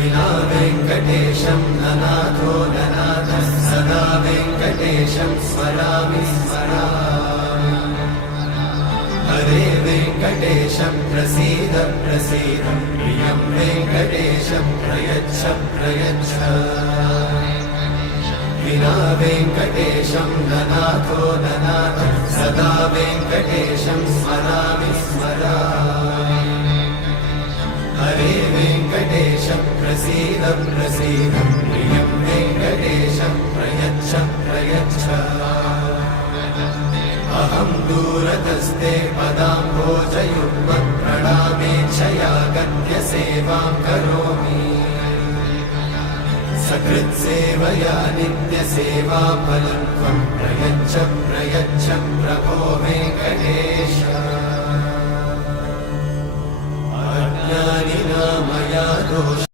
विना वेङ्कटेशं ननाथो ननाथः सदा वेङ्कटेशं स्मरामि स्मरामि हरे वेङ्कटेशं प्रसीद प्रसीद प्रियं वेङ्कटेशं प्रयच्छ प्रयच्छ विना वेङ्कटेशं ननाथो ननाथः सदा वेङ्कटेशं स्मरामि स्मरामि हरे वेङ्कटेशं प्रसीद प्रसीद प्रियं वेङ्कटेशं प्रयच्छ प्रयच्छ अहं दूरतस्ते पदाम्भोजयुग्मं प्रणामेच्छया गद्य सेवां करोमि सकृत्सेवया नित्यसेवाफलं त्वं प्रयच्छ प्रयच्छ प्रभो वेङ्कटेश अज्ञानिना मया दोष